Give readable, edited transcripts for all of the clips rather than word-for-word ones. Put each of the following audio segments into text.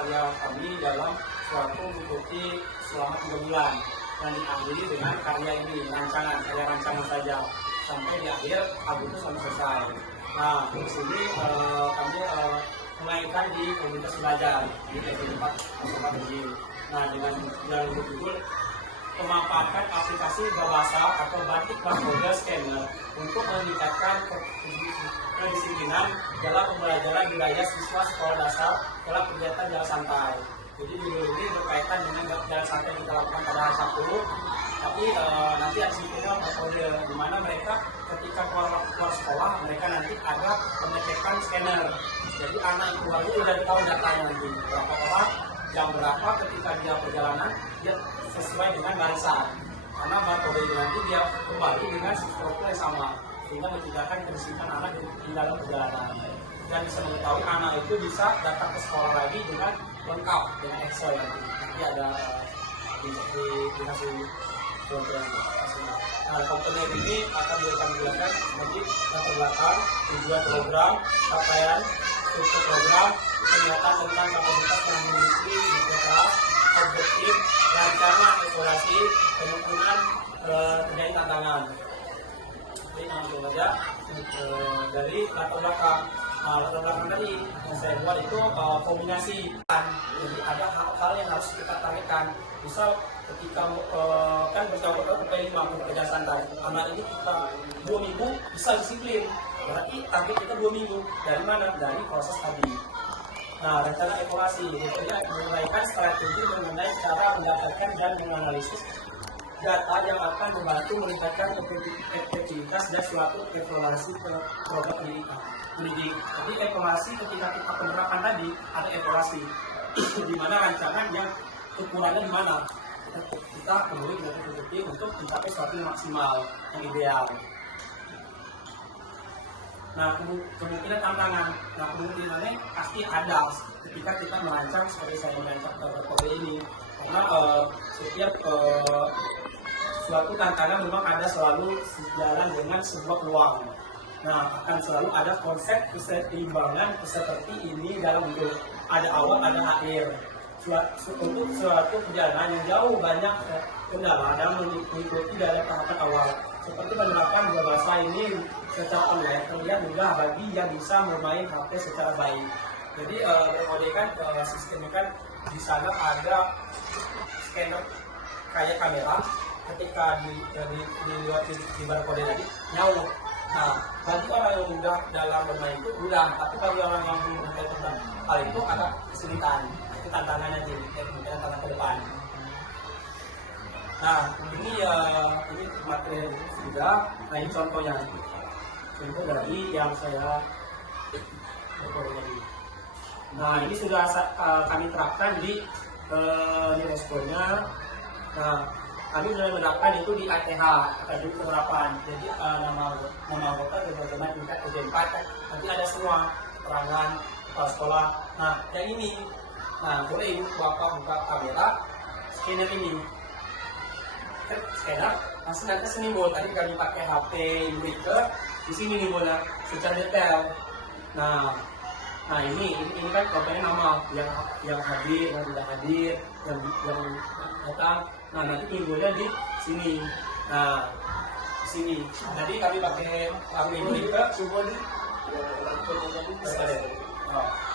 karya kami dalam suatu mengikuti selama 3 bulan dan diakhiri dengan karya ini, karya rancangan saja sampai di akhir Agustus sampai selesai. Nah, di sini kami memainkan di komunitas belajar di tempat begini. Nah, dengan judul memanfaatkan aplikasi bahasa atau batik barcode scanner untuk meningkatkan kedisiplinan dalam pembelajaran wilayah siswa sekolah dasar dalam kegiatan jalan santai. Jadi video ini berkaitan dengan jalan santai kita lakukan pada hari Sabtu, tapi nanti aksinya metode di mana mereka ketika keluar sekolah mereka nanti ada pengecekan scanner. Jadi anak yang keluar itu sudah tahu datanya nanti berapa orang, jam berapa, ketika dia perjalanan dia sesuai dengan barisan. Karena barcode itu nanti dia kembali dengan struktur yang sama sehingga menciptakan kedisiplinan anak di dalam perjalanan. Dan bisa mengetahui anak itu bisa datang ke sekolah lagi dengan lengkap dengan Excel nanti. Jadi ada dikasih program. Nah, komponen ini akan digunakan sebagai latar belakang, tujuan program, capaian, struktur program, pernyataan tentang kapasitas yang dimiliki di kelas, objektif, rancangan, evaluasi, kemungkinan terjadi tantangan. Jadi langsung saja dari latar belakang. Nah, latar belakang tadi yang saya buat itu kombinasi. Jadi ada hal-hal yang harus kita targetkan. Misal ketika kan bertahun-tahun sampai 5 pekerjaan santai. Anak ini kita 2 minggu bisa disiplin. Berarti target kita 2 minggu. Dari mana? Dari proses tadi. Nah, rencana evaluasi tentunya menguraikan strategi mengenai cara mendapatkan dan menganalisis data yang akan membantu meningkatkan efektivitas dan suatu evaluasi program pendidikan. Jadi evaluasi ketika kita penerapan tadi ada evaluasi di mana rancangan yang kekurangan di mana kita perlu bukti untuk mencapai suatu yang maksimal yang ideal. Nah, kemungkinan tantangan. Nah, kemungkinannya pasti ada ketika kita merancang seperti saya merancang kode ini. Karena setiap suatu tantangan memang ada selalu sejalan dengan sebuah peluang. Nah, akan selalu ada konsep keseimbangan seperti ini dalam hidup. Ada awal, ada akhir. Untuk suatu perjalanan yang jauh banyak kendala dan mengikuti dari tahapan awal. Seperti penerapan bahasa ini secara online terlihat mudah bagi yang bisa bermain HP secara baik. Jadi bermodekan sistemnya kan di sana ada scanner kayak kamera. Ketika di barcode tadi nyaut. Nah, bagi orang yang mudah dalam bermain itu mudah, tapi bagi orang yang belum tentang hal itu agak kesulitan. Itu tantangannya jadi kemungkinan tantangan ke depan. Nah, ini materi sudah. Nah, ini contohnya. Contoh dari yang saya recording tadi. Nah, ini sudah kami terapkan di responnya. Nah, kami sudah menerapkan itu di ATH, Akademi Penerapan. Jadi nama anggota bagaimana tingkat UJ4 nanti ada semua keterangan kepala sekolah. Nah, yang ini, nah boleh ibu bapak buka kamera, scanner ini, scanner, langsung nanti senimbol. Tadi kami pakai HP Eureka, di sini nih boleh secara detail. Nah ini kan komponen nama yang hadir, yang tidak hadir, yang datang. Nah, nanti timbulnya di sini. Nah, di sini. Jadi kami pakai ini ke semua di.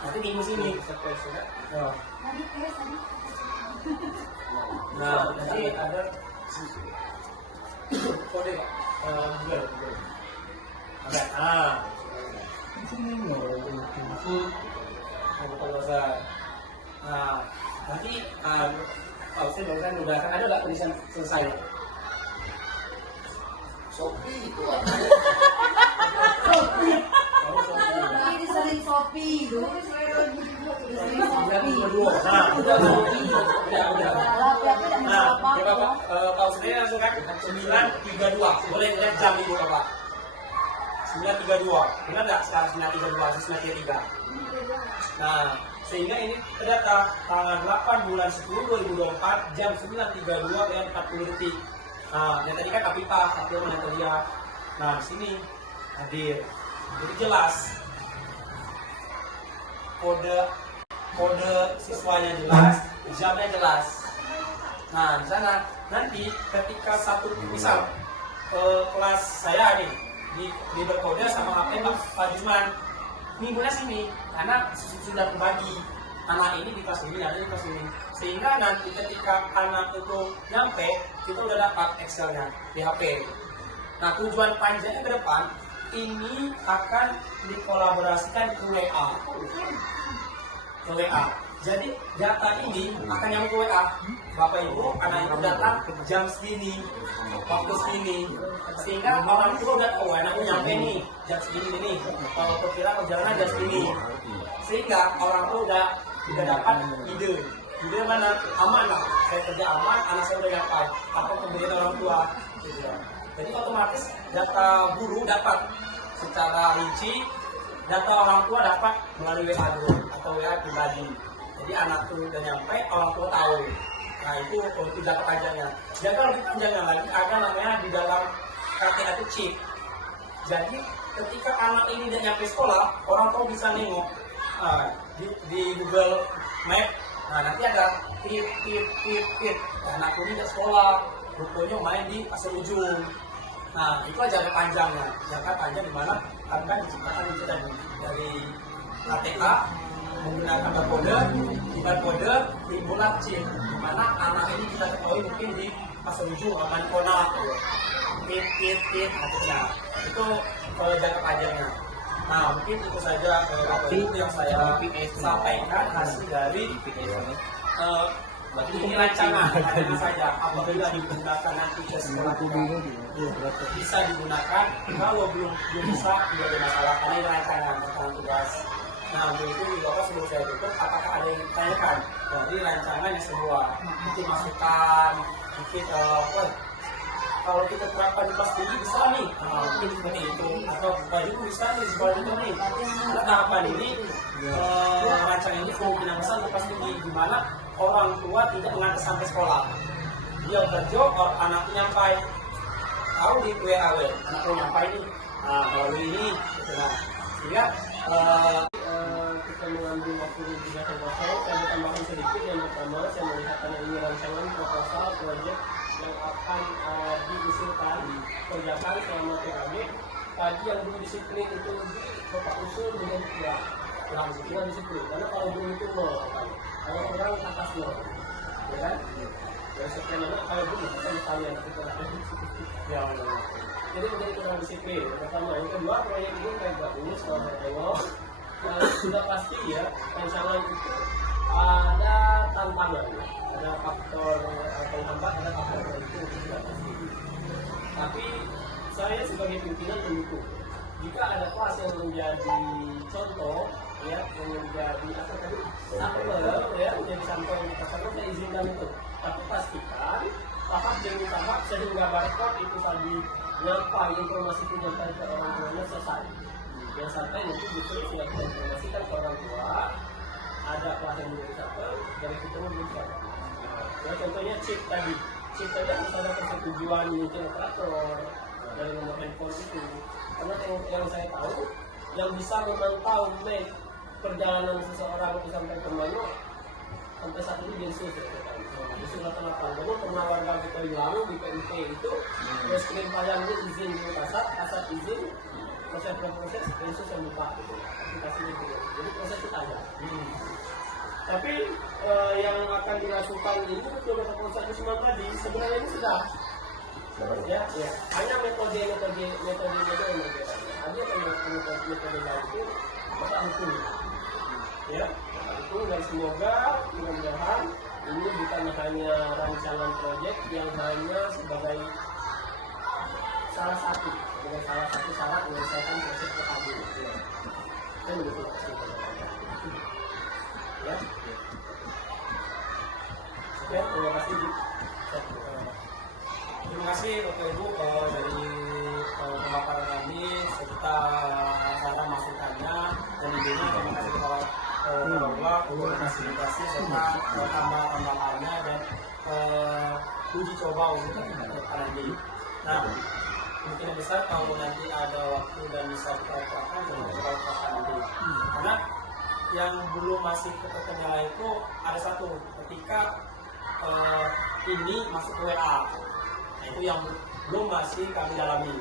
Nanti timbul sini. Nah, nanti ada kode Google. Ada. Sini nah, nanti saya barusan udah kan ada nggak tulisan selesai? Shopee itu apa? Shopee. Ini sering Shopee dulu. Nah, udah. Nah, Bapak tahu sendiri langsung kan 9.32. Boleh lihat jam itu Bapak. 9.32. Benar nggak sekarang 9.32 9.3? Nah, sehingga ini terdata tanggal 8 bulan 10 2024 jam 9.32 dan 40 detik. Nah, yang tadi kan Kapita yang terlihat. Nah, di sini hadir. Jadi jelas kode kode siswanya jelas, jamnya jelas. Nah, di sana nanti ketika satu misal kelas saya nih di berkode sama HP Pak Jusman, minggunya sini karena sudah terbagi. Anak ini di kelas ini, ada di kelas ini, sehingga nanti ketika anak itu nyampe, kita udah dapat Excelnya di HP. Nah, tujuan panjangnya ke depan ini akan dikolaborasikan ke WA. Ke WA. Jadi data ini akan nyampe ke WA. Bapak Ibu, anak itu datang jam segini, waktu segini, sehingga orang tua udah tahu anakku nyampe nih jam segini nih. Kalau kira perjalanan jam segini, sehingga orang tua udah dapat ide mana aman lah. Saya kerja aman, anak saya udah dapat apa pemberian orang tua. Gitu ya. Jadi otomatis data guru dapat secara rinci, data orang tua dapat melalui WA dulu atau WA pribadi. Jadi anak tuh udah nyampe, orang tua tahu. Nah itu untuk data panjangnya. Dan kalau lebih panjangnya lagi ada namanya di dalam KTA itu chip. Jadi ketika anak ini udah nyampe sekolah, orang tua bisa nengok di Google Map. Nah nanti ada tip. Anak ini udah sekolah, rupanya main di pasar ujung. Nah, itu aja jangka panjangnya. Jangka panjang di mana akan diciptakan itu dari KTA menggunakan kode dibuat chip, di mana anak ini kita ketahui mungkin di pasar ujung, aman kona, tip, artinya itu jangka panjangnya. Nah, mungkin itu saja yang saya sampaikan hasil dari ini rancangan saja. Apabila digunakan nanti ke sekolah bisa digunakan, kalau belum bisa tidak ada masalah karena ini rancangan tugas. Nah, untuk itu Bapak sebelum saya tutup, apakah ada yang ditanyakan dari rancangan yang semua? Mungkin masukan, mungkin kalau kita terapkan di kelas tinggi bisa nih, mungkin seperti itu. Atau baju bisa nih sekolah itu nih. Karena tahapan ini rancangan ini kemungkinan besar untuk kelas tinggi, di mana orang tua tidak mengantar sampai sekolah. Dia kerja, anaknya nyampai, tahu di WA, anaknya nyampai nih, melalui ini. Nah, sehingga kita mengambil waktu 3 kosong, saya tambahkan sedikit. Yang pertama, saya melihat karena ini rancangan proposal proyek yang akan diusulkan kerjakan selama PKB. Tadi yang belum disiplin itu Bapak usul dengan kurang disiplin, karena kalau belum itu kalau orang atas ya kan? Ya sekian anak kalau belum bisa misalnya ya. Jadi menjadi kurang disiplin. Yang pertama, yang kedua, proyek ini kayak bagus kalau saya tengok. Sudah pasti ya, rancangan itu ada tantangan, ada faktor penghambat, ada faktor itu sudah pasti. Tapi saya sebagai pimpinan mendukung. Jika ada kelas yang menjadi contoh, ya, yang menjadi apa tadi, ya, menjadi sampel yang tersebut, saya izinkan itu. Tapi pastikan tahap demi tahap sehingga barcode itu tadi nyampai informasi itu sampai ke orang tuanya selesai. Yang sampai nanti betul sudah kita informasikan ke orang tua, ada kelas yang belum sampel, dari situ belum sampel. Ya, contohnya chip tadi, chip tadi harus ada persetujuan mungkin operator dari nomor handphone itu. Karena yang saya tahu, yang bisa memantau map perjalanan seseorang itu sampai ke mana, sampai saat ini Densus ya, Densus 88. Namun pernah warga kita lalu di PIP itu, terus kirim payang itu izin di kasat izin, proses Densus yang buka gitu, aplikasinya gitu. Jadi proses itu ada. Tapi yang akan dilakukan ini betul kata Profesor Usman tadi, sebenarnya ini sudah. Ya. Hanya metode yang berbeda. Ada metode lain itu maka hukum. Ya, itu dan semoga mudah-mudahan ini bukan hanya rancangan proyek yang hanya sebagai salah satu syarat menyelesaikan proses PKB. Saya mendukung ya. Sekian, terima kasih. Terima kasih Bapak Ibu dari pemaparan kami serta saran masukannya dan idenya. Terima kasih kepada Bapak untuk fasilitasi serta tambahan-tambahannya dan uji coba untuk kedepan lagi. Nah, mungkin besar kalau nanti ada waktu dan bisa kita lakukan, kita coba lakukan nanti. Karena yang belum masih terkendala itu ada satu ketika ini masuk ke WA. Nah, itu yang belum masih kami dalami.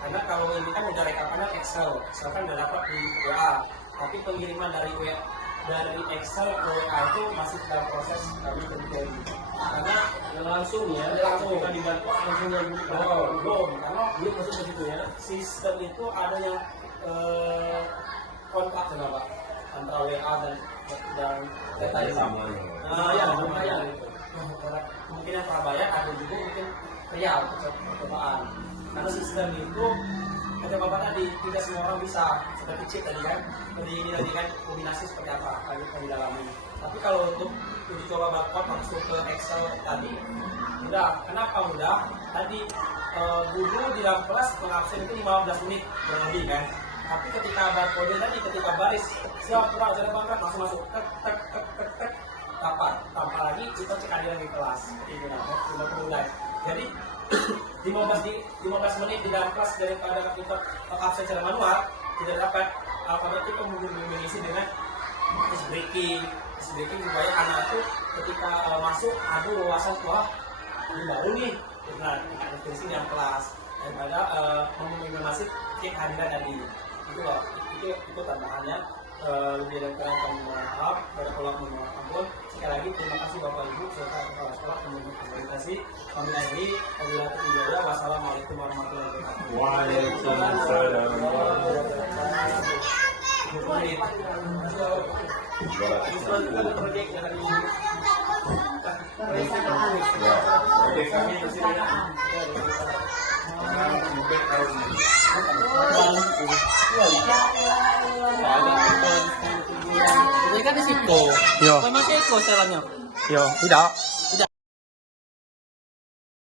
Karena kalau ini kan udah rekapannya Excel kan udah dapat di WA. Tapi pengiriman dari Excel ke WA itu masih dalam proses kami terjadi. Karena langsung ya, langsung bukan dibantu langsung yang belum, karena belum masuk ke situ ya. sistem itu ada yang kontak Pak antara WA dan data itu. Lumayan. Kemungkinan Prabayar ada juga mungkin real percobaan. Karena sistem itu kata Bapak tadi tidak semua orang bisa seperti chip tadi kan. Ini tadi kan kombinasi seperti apa kami dalami. Tapi kalau untuk uji coba barcode masuk ke Excel tadi mudah. Kenapa mudah? Tadi guru di dalam kelas mengabsen itu 15 menit kurang lebih kan. Tapi ketika barcode tadi ketika baris siap pelajaran bangkat langsung masuk tek dapat tanpa lagi kita cek adilan di kelas itu cuma mulai. Jadi 15 menit di dalam kelas daripada kita absen secara manual tidak dapat alfabet kita mengisi dengan is breaking supaya anak itu ketika masuk ada wawasan wah ini baru nih nah intensi dalam kelas daripada meminimalisir kehadiran tadi itu tambahannya. Lebih dari kurang kami mohon maaf pada kolak mohon ampun. Sekali lagi terima kasih Bapak Ibu serta kepala sekolah yang memfasilitasi kami akhiri. Wabillahi hidayah. Wassalamualaikum warahmatullahi wabarakatuh. Waalaikumsalam. Jadi kan di situ. Yo, Memang Eko salahnya. yo, tidak.